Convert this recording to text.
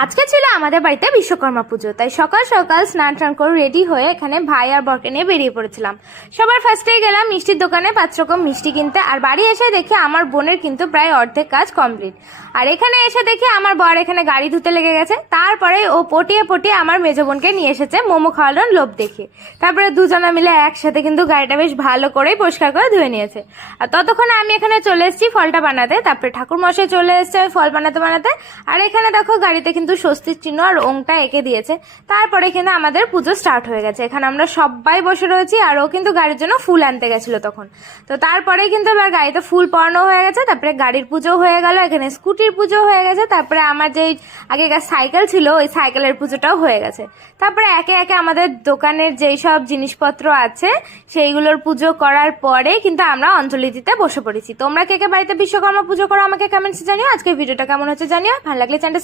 আজকে ছিল আমাদের বাড়িতে বিশ্বকর্মা পুজো, তাই সকাল সকাল স্নান টান করে রেডি হয়ে এখানে ভাই আর বরকে নিয়ে বেরিয়ে পড়েছিলাম। সবার ফার্স্টেই গেলাম মিষ্টির দোকানে 5 রকম মিষ্টি কিনতে। আর বাড়ি এসে দেখি আমার বোনের কিন্তু প্রায় অর্ধেক কাজ কমপ্লিট। আর এখানে এসে দেখি আমার বর এখানে গাড়ি ধুতে লেগে গেছে। তারপরে ও পটিয়ে পটিয়ে আমার মেজো বোনকে নিয়ে এসেছে মোমো খাওয়ানোর লোভ দেখে। তারপরে দুজনা মিলে একসাথে কিন্তু গাড়িটা বেশ ভালো করেই পরিষ্কার করে ধুয়ে নিয়েছে। আর ততক্ষণে আমি এখানে চলে এসেছি ফলটা বানাতে। তারপরে ঠাকুর মশাই চলে এসেছে ফল বানাতে বানাতে। আর এখানে দেখো গাড়িতে কিন্তু স্বস্তির চিহ্ন আর ওংটা এঁকে দিয়েছে। তারপরে কিন্তু আমাদের পুজো স্টার্ট হয়ে গেছে। এখানে আমরা সবাই বসে রয়েছি, আর ও কিন্তু গাড়ির জন্য ফুল আনতে গেছিল তখন। তো তারপরে কিন্তু এবার গাড়িতে ফুল পরানো হয়ে গেছে। তারপরে গাড়ির পুজো হয়ে গেল, এখানে স্কুটির পুজো হয়ে গেছে। তারপরে আমার যে আগেকার সাইকেল ছিল ওই সাইকেলের পুজোটাও হয়ে গেছে। তারপরে একে একে আমাদের দোকানের যেই সব জিনিসপত্র আছে সেইগুলোর পুজো করার পরে কিন্তু আমরা অঞ্জলি দিতে বসে পড়েছি। তোমরা কে কে বাড়িতে বিশ্বকর্মা পুজো করো আমাকে কমেন্টসে জানিও। আজকের ভিডিওটা কেমন হচ্ছে জানিও। ভালো লাগলে চ্যানেলটা